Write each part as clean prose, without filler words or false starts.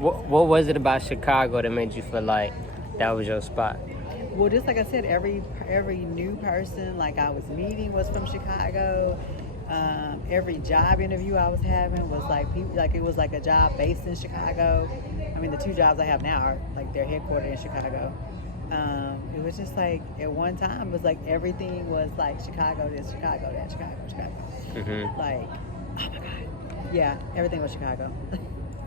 What was it about Chicago that made you feel like that was your spot? Well, just like I said, every new person like I was meeting was from Chicago. Every job interview I was having was like people, like it was like a job based in Chicago. I mean, the two jobs I have now are like they're headquartered in Chicago. It was just like at one time it was like everything was like Chicago, this Chicago, that Chicago, Chicago. Mm-hmm. Like, oh my God, yeah, everything was Chicago.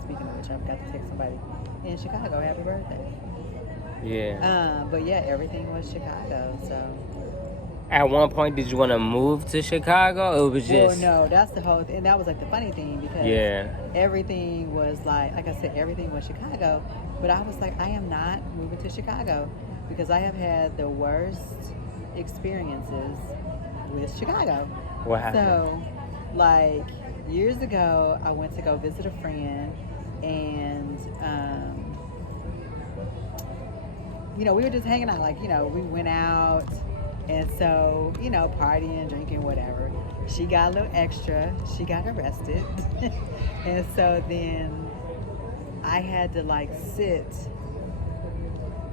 Speaking of which, I got to text somebody in Chicago, happy birthday. Yeah. But yeah, everything was Chicago. So. At one point, did you want to move to Chicago? It was just. Well, no, that's the whole thing. And that was like the funny thing because everything was like I said, everything was Chicago. But I was like, I am not moving to Chicago because I have had the worst experiences with Chicago. What happened? So, like years ago, I went to go visit a friend, and we were just hanging out. Like we went out. And so, partying, drinking, whatever. She got a little extra. She got arrested. And so then I had to like sit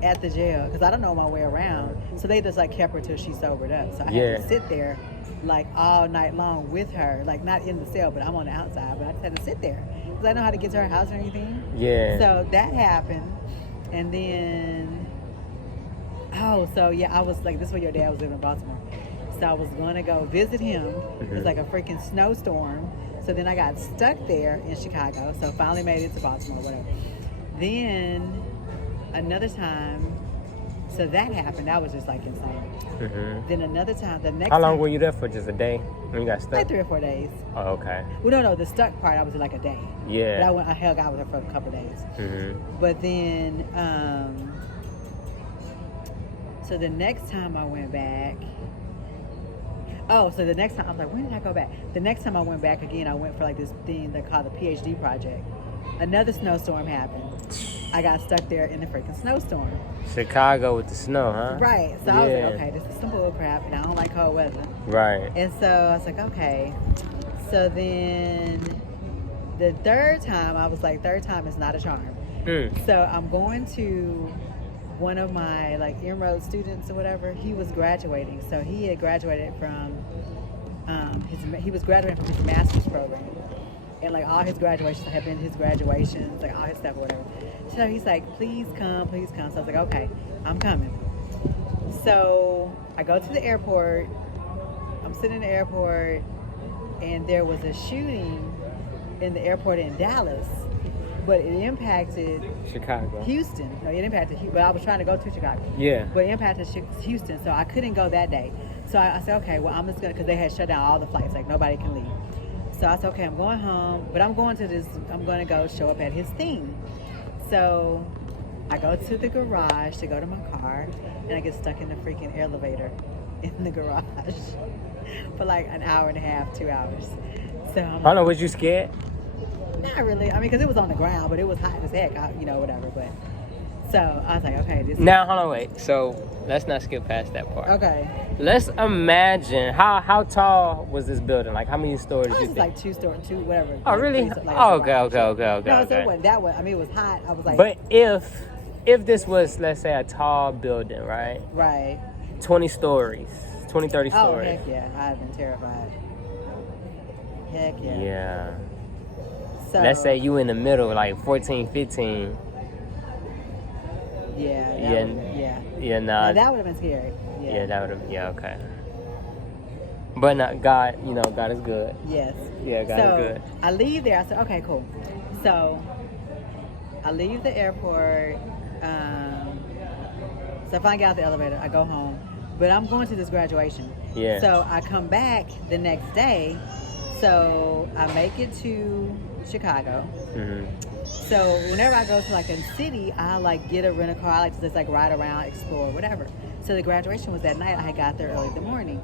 at the jail because I don't know my way around. So they just like kept her till she sobered up. So I had to sit there like all night long with her, like not in the cell, but I'm on the outside. But I just had to sit there because I know how to get to her house or anything. Yeah. So that happened. And then... Oh, so yeah, I was like, this is where your dad was living in Baltimore. So I was going to go visit him. It was like a freaking snowstorm. So then I got stuck there in Chicago. So finally made it to Baltimore, whatever. Then another time, so that happened. That was just like insane. Mm-hmm. Then another time, the next How long time, were you there for? Just a day when you got stuck? like 3 or 4 days. Oh, okay. Well, no, the stuck part, I was like a day. Yeah. But I held out with her for a couple of days. Mm-hmm. But then... So the next time I went back, so the next time, I was like, when did I go back? The next time I went back again, I went for like this thing they call the PhD project. Another snowstorm happened. I got stuck there in the freaking snowstorm. Chicago with the snow, huh? Right. So I was like, okay, this is some bull crap, and I don't like cold weather. Right. And so I was like, okay. So then the third time, I was like, third time is not a charm. So I'm going to... one of my like inroad students or whatever, he was graduating. So he had graduated from his master's program, and like all his graduations have been his graduations, like all his stuff or whatever. So he's like, please come. So I was like, okay, I'm coming. So I go to the airport. I'm sitting in the airport, and there was a shooting in the airport in Dallas. But it impacted Chicago. Houston. No, it impacted, but I was trying to go to Chicago. Yeah. But it impacted Houston, so I couldn't go that day. So I said, okay, well, I'm just going to, because they had shut down all the flights, like nobody can leave. So I said, okay, I'm going home, but I'm going to go show up at his thing. So I go to the garage to go to my car, and I get stuck in the freaking elevator in the garage for like an hour and a half, 2 hours. So Hold on, was you scared? Not really. I mean, because it was on the ground, but it was hot as heck, whatever. But so I was like, okay, this. Now, hold on, wait. So let's not skip past that part. Okay. Let's imagine how tall was this building? Like, how many stories? It was like 2 stories, whatever. Oh, like really? Like Okay. No, so Okay. it wasn't that one. I mean, it was hot. I was like. But if this was, let's say, a tall building, right? Right. 20 stories, 20, 30 stories. Oh, heck yeah. I've been terrified. Heck yeah. Yeah. So, let's say you in the middle, like 14, 15. Yeah. Yeah, Now, that would have been scary. Yeah, that would have. Yeah, okay. But not God. God is good. Yes. Yeah, God is good. I leave there. I said, okay, cool. So I leave the airport. So if I get out the elevator, I go home. But I'm going to this graduation. Yeah. So I come back the next day. So I make it to Chicago. Mm-hmm. So whenever I go to like a city, I like get a rental car. I like to just like ride around, explore, whatever. So the graduation was that night. I had got there early in the morning.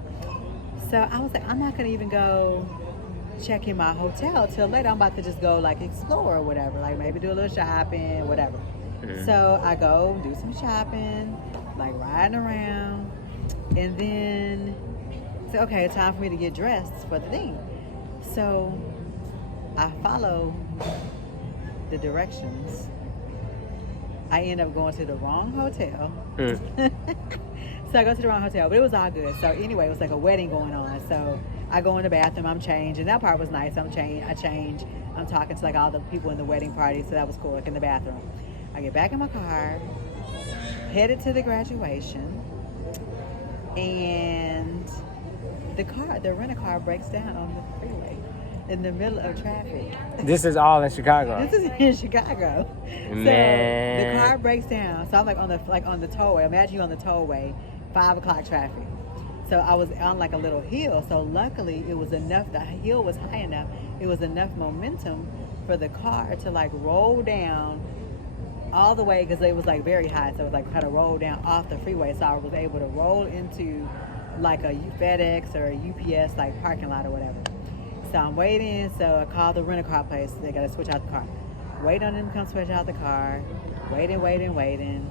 So I was like, I'm not gonna even go check in my hotel till later. I'm about to just go like explore or whatever, like maybe do a little shopping, whatever. Mm-hmm. So I go do some shopping, like riding around, and then say, okay, it's time for me to get dressed for the thing. So I follow the directions I end up going to the wrong hotel. Mm. So I go to the wrong hotel, but it was all good. So anyway, it was like a wedding going on. So I go in the bathroom, I'm changed, and that part was nice. I change. I'm talking to like all the people in the wedding party, so that was cool, like in the bathroom. I get back in my car, headed to the graduation, and the rent-a-car breaks down on the freeway in the middle of traffic. This is all in Chicago. This is in Chicago. Man. So the car breaks down. So I'm like on the tollway. Imagine you on the tollway, 5 o'clock traffic. So I was on like a little hill. So luckily it was enough. The hill was high enough. It was enough momentum for the car to like roll down all the way, because it was like very high. So it was like kind of roll down off the freeway. So I was able to roll into like a FedEx or a UPS like parking lot or whatever. So I'm waiting. So I called the rent-a-car place. They got to switch out the car. Wait on them to come switch out the car. Waiting.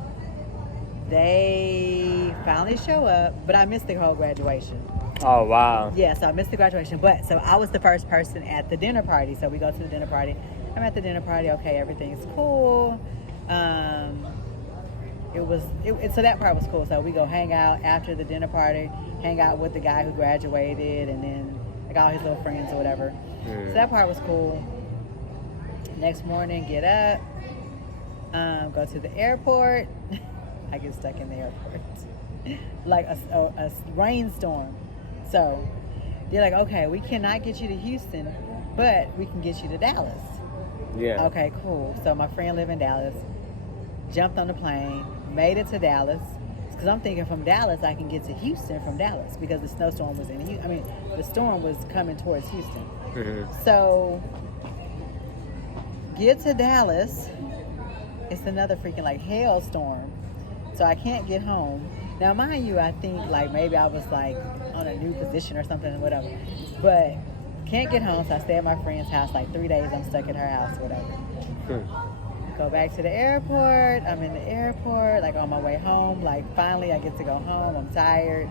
They finally show up, but I missed the whole graduation. Oh, wow. Yeah, so I missed the graduation. But so I was the first person at the dinner party. So we go to the dinner party. I'm at the dinner party. Okay, everything's cool. So that part was cool. So we go hang out after the dinner party, hang out with the guy who graduated, and then like all his little friends or whatever. So that part was cool. Next morning, get up, go to the airport. I get stuck in the airport like a rainstorm. So they're like, okay, we cannot get you to Houston, but we can get you to Dallas. Yeah. Okay, cool. So my friend lived in Dallas, jumped on the plane, made it to Dallas, because I'm thinking from Dallas I can get to Houston from Dallas, because the snowstorm was the storm was coming towards Houston. Mm-hmm. So get to Dallas, it's another freaking like hailstorm, so I can't get home. Now mind you, I think like maybe I was like on a new position or something or whatever, but can't get home, so I stay at my friend's house like 3 days. I'm stuck at her house, whatever. Go back to the airport. I'm in the airport, like on my way home. Like finally, I get to go home. I'm tired.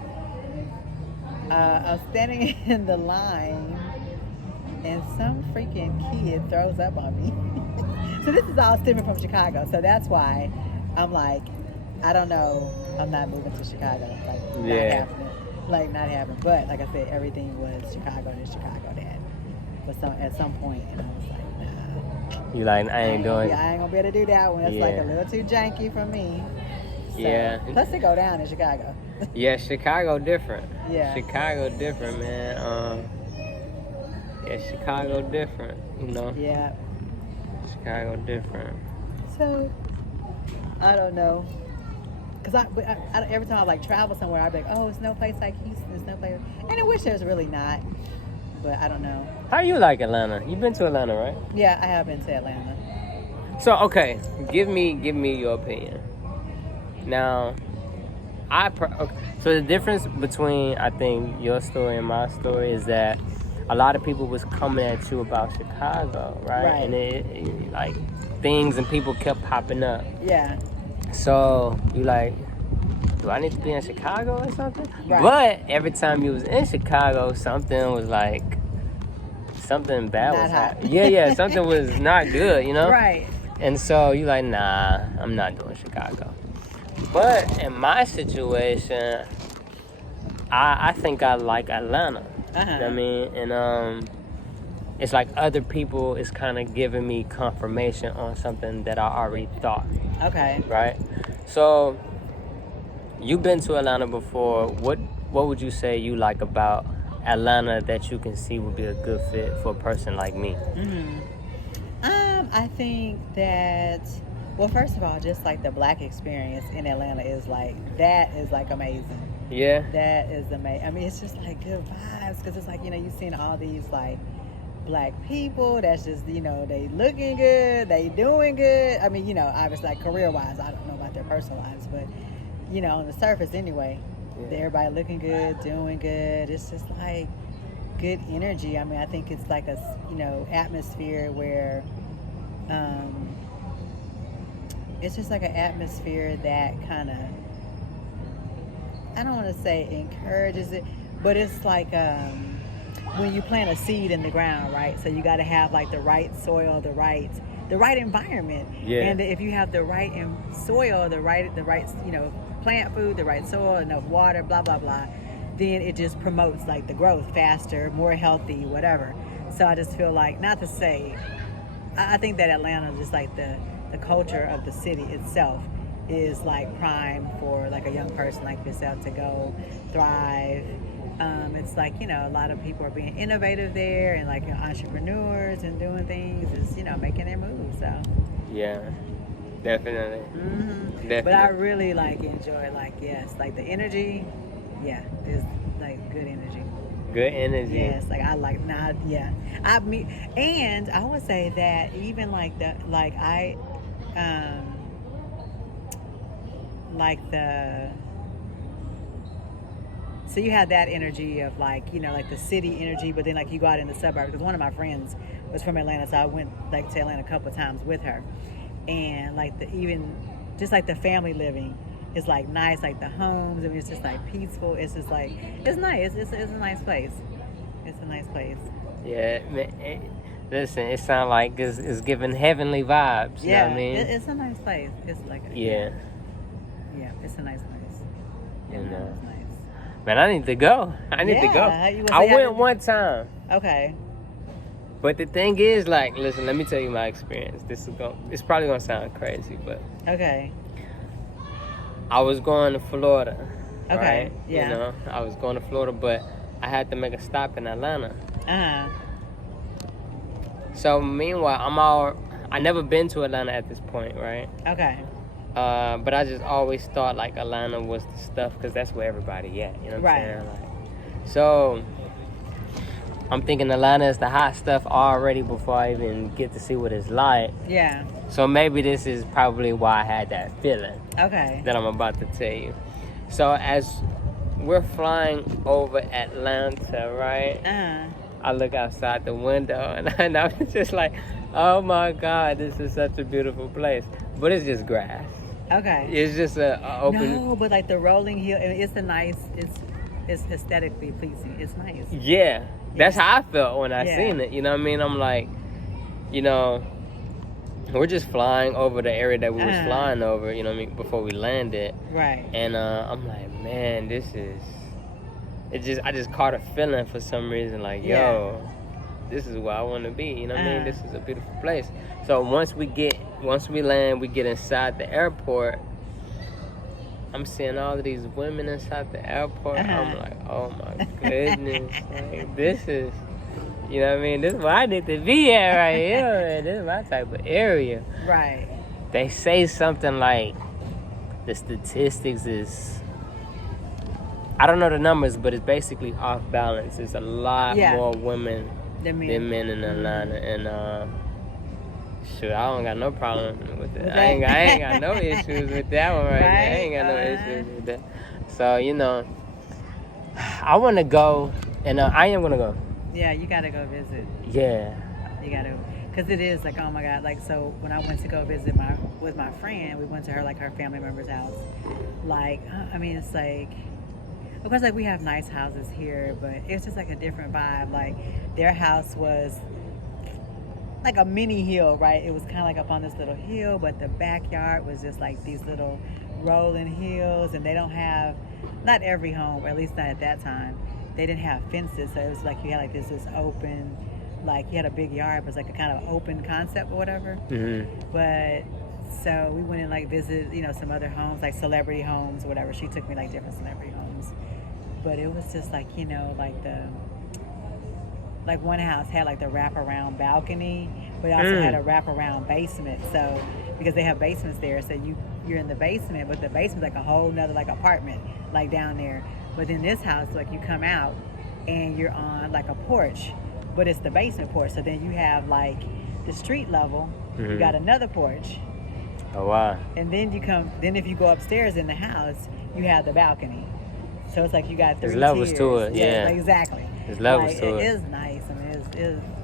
I was standing in the line, and some freaking kid throws up on me. So this is all stemming from Chicago. So that's why I'm like, I don't know. I'm not moving to Chicago. Like, Yeah. not happening. Like, not happening. But like I said, everything was Chicago and Chicago Dad. But at some point, and I was like, nah. You like, I ain't doing. Yeah, I ain't gonna be able to do that one. It's like Yeah. a little too janky for me. So, Yeah. Plus, it go down in Chicago. Yeah, Chicago different. Yeah. Chicago different, man. Yeah, Chicago different. You know. Yeah. Chicago different. So, I don't know. Cause I every time I like travel somewhere, I'd be like, oh, it's no place like Houston. There's no place, and I wish there's really not. But I don't know. How you like Atlanta? You've been to Atlanta, right? Yeah, I have been to Atlanta. So okay, give me your opinion. Now, okay, so the difference between I think your story and my story is that a lot of people was coming at you about Chicago, right? Right. And it like things and people kept popping up. Yeah. So you like, do I need to be in Chicago or something? Right. But every time you was in Chicago, something was like, something bad Not was hot. happening. Yeah, something was not good, you know? Right. And so you like, nah, I'm not doing Chicago. But in my situation, I think I like Atlanta. Uh-huh. You know what I mean? And it's like other people is kind of giving me confirmation on something that I already thought. Okay. Right? So you've been to Atlanta before. What would you say you like about Atlanta that you can see would be a good fit for a person like me? Mm-hmm. I think that, well, first of all, just like the Black experience in Atlanta is like amazing. Yeah. That is amazing. I mean, it's just like good vibes, because it's like, you've seen all these like Black people that's just, they looking good, they doing good. I mean, obviously like career wise, I don't know about their personal lives, but on the surface anyway, everybody looking good, doing good. It's just like good energy. I mean, I think it's like a atmosphere where it's just like an atmosphere that kind of, I don't want to say encourages it, but it's like when you plant a seed in the ground, right? So you got to have like the right soil, the right the right environment. Yeah. And if you have the right soil, the right plant food, the right soil, enough water, blah blah blah, then it just promotes like the growth faster, more healthy, whatever. So I just feel like, not to say, I think that Atlanta, just like the culture of the city itself, is like prime for like a young person like yourself to go thrive. It's like, a lot of people are being innovative there, and like entrepreneurs and doing things, is making their moves. So yeah, definitely. Definitely. But I really like enjoy like the energy. Yeah, there's like good energy. Good energy. Yes, like I like not. Yeah, I mean, and I would say that even like the so you have that energy of like like the city energy, but then like you go out in the suburbs, because one of my friends was from Atlanta, so I went like to Atlanta a couple of times with her, and like even just like the family living is like nice, like the homes. I mean, it's just like peaceful. It's just like, it's nice. It's a nice place. It's a nice place. Yeah, listen, it sounds like it's giving heavenly vibes. You know what I mean? It's a nice place. It's like yeah, it's a nice place. And it's nice. Man, I need to go. I went one time. Okay. But the thing is, like, listen, let me tell you my experience. It's probably gonna sound crazy, but okay. I was going to Florida. Okay. Right? Yeah. I was going to Florida, but I had to make a stop in Atlanta. So meanwhile, I never been to Atlanta at this point, right? Okay. But I just always thought like Atlanta was the stuff, because that's where everybody at. You know what I'm saying? Like, so I'm thinking Atlanta is the hot stuff already before I even get to see what it's like. Yeah. So maybe this is probably why I had that feeling. Okay. That I'm about to tell you. So as we're flying over Atlanta, right? I look outside the window and I'm just like, oh my God, this is such a beautiful place. But it's just grass. Okay. It's just a open. No, but like the rolling hill, it's it's aesthetically pleasing. It's nice. Yeah, that's how I felt when I seen it. You know what I mean? I'm like, we're just flying over the area that we was flying over, you know what I mean, before we landed. Right. And I'm like, man, I just caught a feeling for some reason, like, yo, this is where I want to be, you know what I mean? This is a beautiful place. So once we land, we get inside the airport, I'm seeing all of these women inside the airport. I'm like, oh my goodness, like, this is, you know what I mean? This is where I need to be at right here, man. This is my type of area. Right. They say something like the statistics is, I don't know the numbers, but it's basically off balance. There's a lot more women than men in Atlanta. And shoot, I don't got no problem with that. I ain't got no issues with that one right there. I ain't got no issues with that. So, I want to go, and I am going to go. Yeah, you got to go visit. Yeah. You got to, because it is like, oh my God. Like, so when I went to go visit with my friend, we went to her family member's house. Like, I mean, it's like, of course, like we have nice houses here, but it's just like a different vibe. Like their house was like a mini hill, right? It was kind of like up on this little hill, but the backyard was just like these little rolling hills, and they don't have, not every home, or at least not at that time, they didn't have fences. So it was like you had like this open, like you had a big yard, but it was like a kind of open concept or whatever. But so we went and like visited, some other homes, like celebrity homes or whatever. She took me like different celebrity homes. But it was just like, like one house had like the wraparound balcony, but it also had a wraparound basement. So, because they have basements there, so you're in the basement, but the basement's like a whole nother like apartment, like down there. But in this house, like you come out and you're on like a porch, but it's the basement porch. So then you have like the street level, you got another porch. Oh wow. And then if you go upstairs in the house, you have the balcony. So it's like you got 3 There's levels tiers. to it, yeah. Exactly. There's levels like, to it. It is nice. I mean,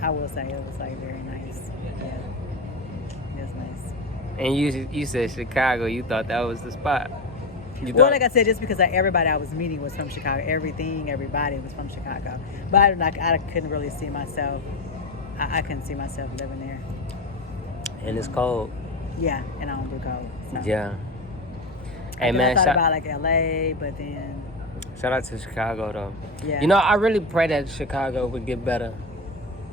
I will say it was like very nice. Yeah. It's nice. And you said Chicago, you thought that was the spot. Well, like I said, just because like everybody I was meeting was from Chicago. Everybody was from Chicago. But I couldn't really see myself. I couldn't see myself living there. And it's cold. Yeah, and I don't do cold. So. Yeah. Hey man, I thought about like LA, but then shout out to Chicago though. yeah. You know, I really pray that Chicago would get better.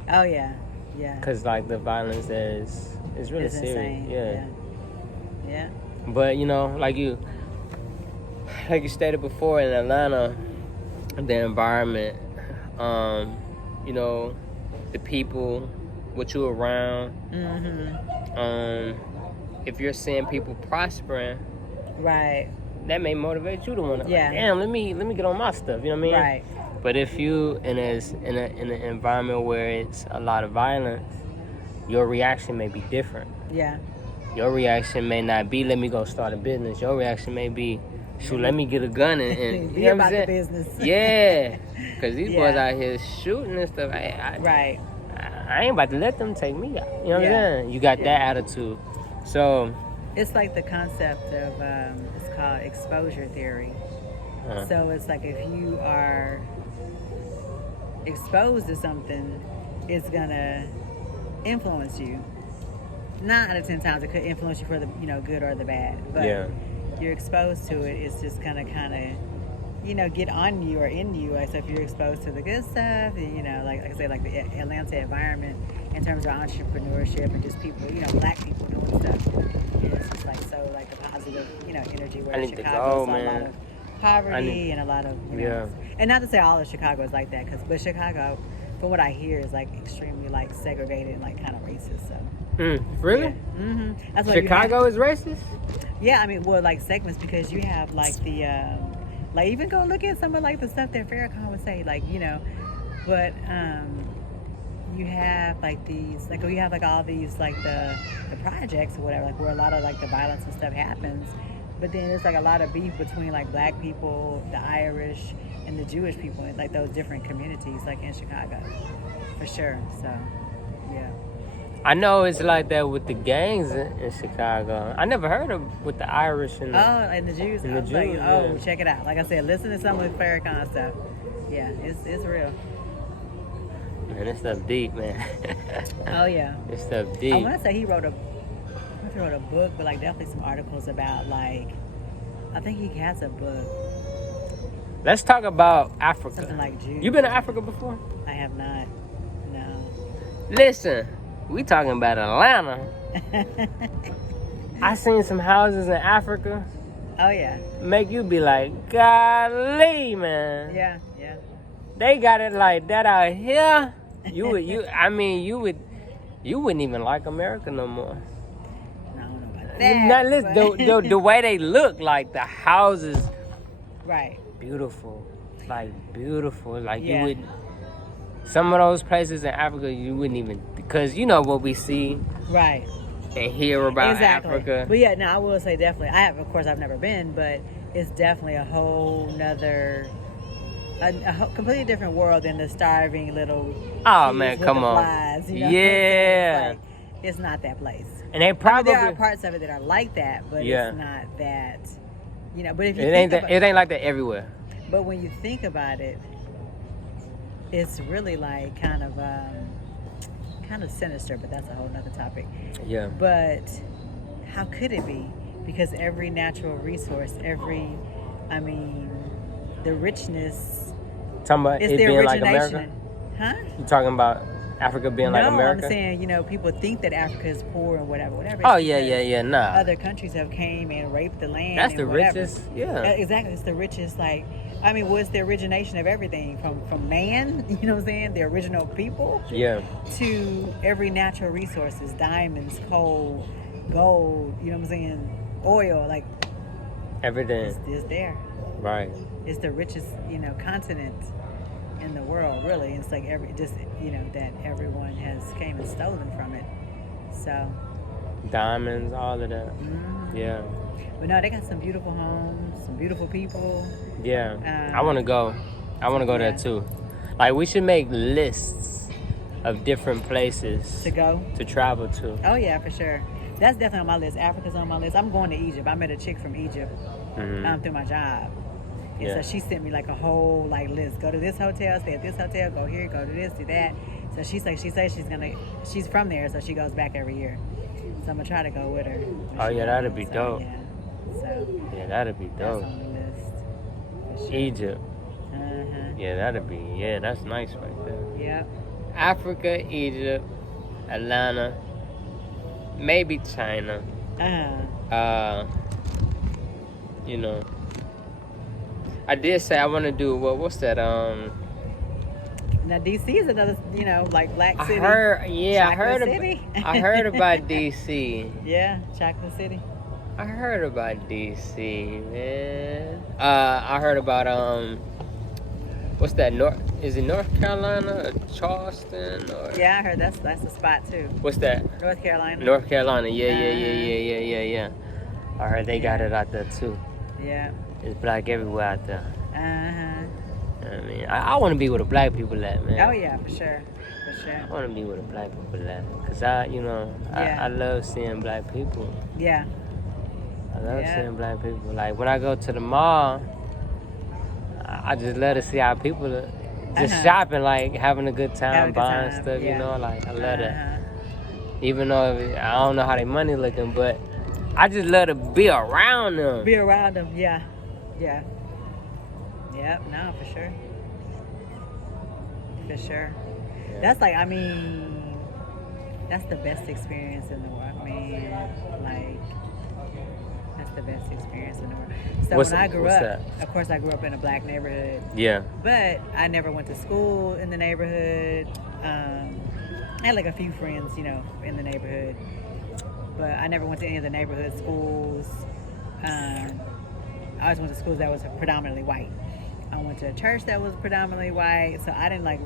Oh yeah, yeah. Cause like the violence there is really It's serious. insane. Yeah. But you know, like you stated before, in Atlanta, the environment, you know, the people, what you around. If you're seeing people prospering, Right. that may motivate you to want to. Yeah. Like, damn, let me get on my stuff. You know what I mean? Right. But if you in an environment where it's a lot of violence, your reaction may be different. Yeah. Your reaction may not be, let me go start a business. Your reaction may be, shoot, let me get a gun and Be you know about what I'm the saying? business. Yeah. Because these Yeah. boys out here shooting and stuff. Right. I ain't about to let them take me out. You know what I'm Yeah. saying? You got that attitude. So, It's like the concept of it's called exposure theory. So it's like if you are exposed to something, it's gonna influence you. 9 out of 10 times it could influence you for the good or the bad. But yeah. you're exposed to it, it's just gonna kind of get on you or in you. Like, so if you're exposed to the good stuff, like I say, like the Atlanta environment in terms of entrepreneurship and just people, black people doing stuff. It's just like so like a positive, energy. Where I need to Chicago go, is a lot man. of poverty and a lot of and not to say all of Chicago is like that, but Chicago, from what I hear, is like extremely like segregated and like kind of racist. So. Really? Yeah. That's what Chicago is racist? Yeah, I mean, well, like segments, because you have like the, like even go look at some of like the stuff that Farrakhan would say, like but you have like these, like you have like all these like the projects or whatever, like where a lot of like the violence and stuff happens, but then there's like a lot of beef between like black people, the Irish, and the Jewish people in like those different communities, like in Chicago, for sure. So, yeah. I know it's like that with the gangs in Chicago. I never heard of with the Irish and and the Jews. And I the was like, Jews, check it out. Like I said, listen to some of the Farrakhan stuff. Yeah, it's real. Man, this stuff deep, man. Oh yeah. This stuff deep. I want to say he wrote a book, but like definitely some articles about like, I think he has a book. Let's talk about Africa. Something like Jews. You been to Africa before? I have not. No. Listen, we talking about Atlanta. I seen some houses in Africa. Oh yeah. Make you be like, golly, man. Yeah. They got it like that out here. You wouldn't even like America no more. I don't know about that. Now listen, the way they look, like the houses, Right. beautiful, like Yeah. you would. Some of those places in Africa, you wouldn't even, because you know what we see Right. and hear about Exactly. Africa. But yeah, no, I will say definitely. Of course, I've never been, but it's definitely a whole nother, completely different world than the starving little. Oh kids man, with come the on. flies, Yeah. It's not that place. And they probably there are parts of it that are like that, but Yeah. it's not that. But if you it think ain't like that everywhere. But when you think about it, it's really like kind of sinister. But that's a whole nother topic. Yeah. But how could it be? Because every natural resource, the richness, Talking about it's it the being like origination. America. Huh? You talking about Africa being like America? I'm saying, people think that Africa is poor and whatever. Oh It's yeah, because nah. Other countries have came and raped the land. That's and the whatever. richest. Yeah. Exactly. It's the richest. What's the origination of everything from man? You know what I'm saying? The original people. Yeah. To every natural resources, diamonds, coal, gold. You know what I'm saying? Oil, like Everything. is there. Right. It's the richest, continent in the world, really. It's like that everyone has came and stolen from it. So. Diamonds, all of that. Mm-hmm. Yeah. But no, they got some beautiful homes, some beautiful people. Yeah. I want to go. I want to go there too. Like, we should make lists of different places to travel to. Oh yeah, for sure. That's definitely on my list. Africa's on my list. I'm going to Egypt. I met a chick from Egypt through my job. And so she sent me like a whole list. Go to this hotel, stay at this hotel, go here, go to this, do that. So she's from there, so she goes back every year. So I'm gonna try to go with her. Oh, yeah, that'd be dope. Yeah. So Yeah, that'd be that's dope. on the list. For sure. Egypt. Uh-huh. Yeah, that's nice right there. Yep. Africa, Egypt, Atlanta, maybe China. Uh-huh. You know, I did say I want to do what's that? Now DC is another, like Black City. I heard City. I heard about DC. Yeah, Chocolate City. I heard about DC, man. I heard about what's that? Is it North Carolina or Charleston or? Yeah, I heard that's the spot too. What's that? North Carolina. North Carolina. Yeah. I heard they got it out there too. Yeah. It's black everywhere out there. Uh-huh. I mean, I want to be where the black people at, man. Oh yeah, for sure. I want to be where the black people at, cause I love seeing black people. Yeah. I love seeing black people. Like when I go to the mall, I just love to see how people are just shopping, like having a good time, buying stuff. Yeah. You know, like I love that. Even though I don't know how their money looking, but I just love to be around them. Be around them, yeah. Yep, no, for sure. For sure. Yeah. That's like, that's the best experience in the world. That's the best experience in the world. So when I grew up, of course I grew up in a black neighborhood. Yeah. But I never went to school in the neighborhood. I had like a few friends, in the neighborhood. But I never went to any of the neighborhood schools. I always went to schools that was predominantly white. I went to a church that was predominantly white, so I didn't I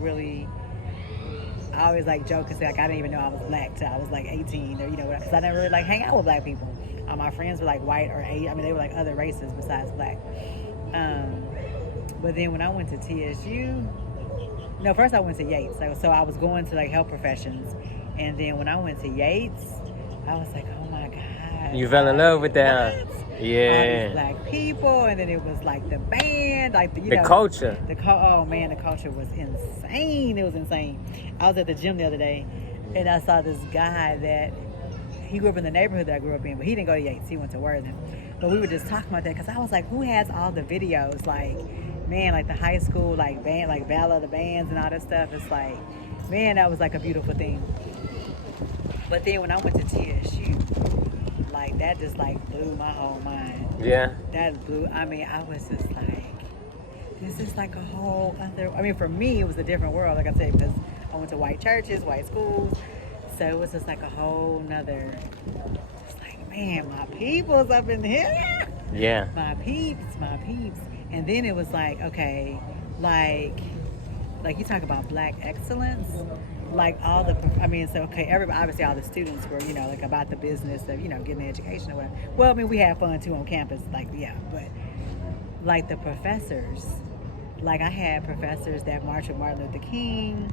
always joke and say I didn't even know I was black till I was 18 or because I didn't really hang out with black people. My friends were white or Asian. They were other races besides black. But then when I went to TSU, first I went to Yates. So I was going to health professions, and then when I went to Yates, I was like, oh my God. You fell in love with that? What? Yeah. All these black people, and then it was the band, the culture. Oh man, the culture was insane. It was insane. I was at the gym the other day, and I saw this guy that he grew up in the neighborhood that I grew up in, but he didn't go to Yates. He went to Worthing. But we were just talking about that because I was like, who has all the videos? The high school band, Battle of the Bands and all that stuff. It's man, that was a beautiful thing. But then when I went to TSU, that just blew my whole mind. Yeah. That blew. I was just this is a whole other. For me, it was a different world. Like I said, because I went to white churches, white schools, so it was just a whole nother. It's man, my people's up in here. Yeah. My peeps. And then it was okay, you talk about black excellence. All the, everybody, obviously all the students were, about the business of, getting an education or whatever. Well, we had fun too on campus, but the professors, I had professors that marched with Martin Luther King.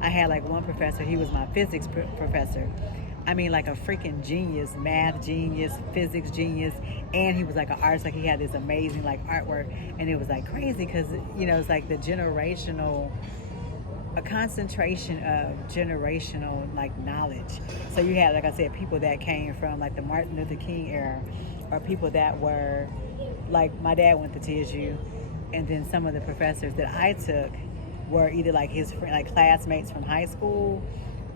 I had one professor, he was my physics professor. A freaking genius, math genius, physics genius, and he was an artist. He had this amazing artwork, and it was crazy because it's the generational. A concentration of generational knowledge. So you had, like I said, people that came from the Martin Luther King era, or people that were my dad went to TSU, and then some of the professors that I took were either his friend, classmates from high school,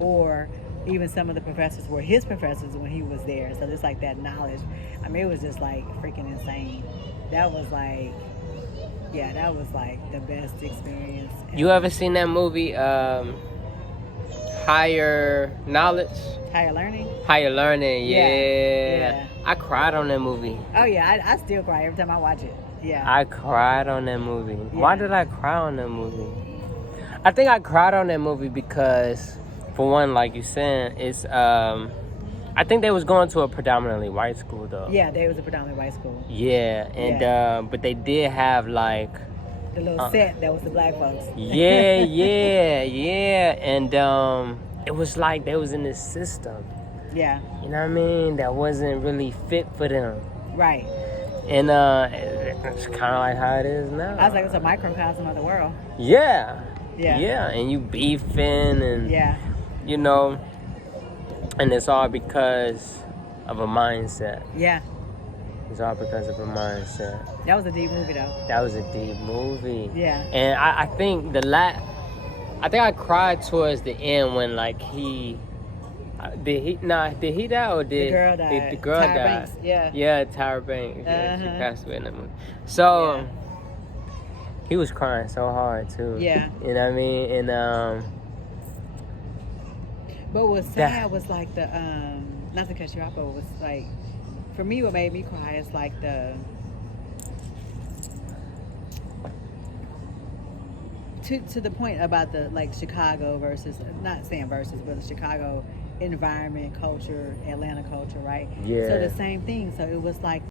or even some of the professors were his professors when he was there. So just that knowledge. It was just freaking insane. That was yeah, that was the best experience. You ever seen that movie, Higher Knowledge? Higher Learning? Higher Learning, yeah. I cried on that movie. Oh yeah, I still cry every time I watch it. Yeah. I cried on that movie. Yeah. Why did I cry on that movie? I think I cried on that movie because, for one, like you said, it's I think they was going to a predominantly white school though. Yeah, they was a predominantly white school. Yeah, and but they did have the little set that was the black folks. Yeah, and it was they was in this system. Yeah. You know what I mean? That wasn't really fit for them. Right. And it's kind of how it is now. I was it's a microcosm of the world. Yeah, and you beefing and And it's all because of a mindset. Yeah. It's all because of a mindset. That was a deep movie, though. That was a deep movie. Yeah. And I think I think I cried towards the end when like he did he die or did The girl died. the girl Tyra died? Banks, yeah. Yeah, Tyra Banks. Yeah, she Uh-huh. passed away in the movie. So Yeah. he was crying so hard too. Yeah. You know what I mean? And But what was sad was like the not to cut you off, but it was like for me what made me cry is like the to the point about the like Chicago versus not saying versus but the Chicago environment culture, Atlanta culture, right? Yeah. So the same thing. So it was like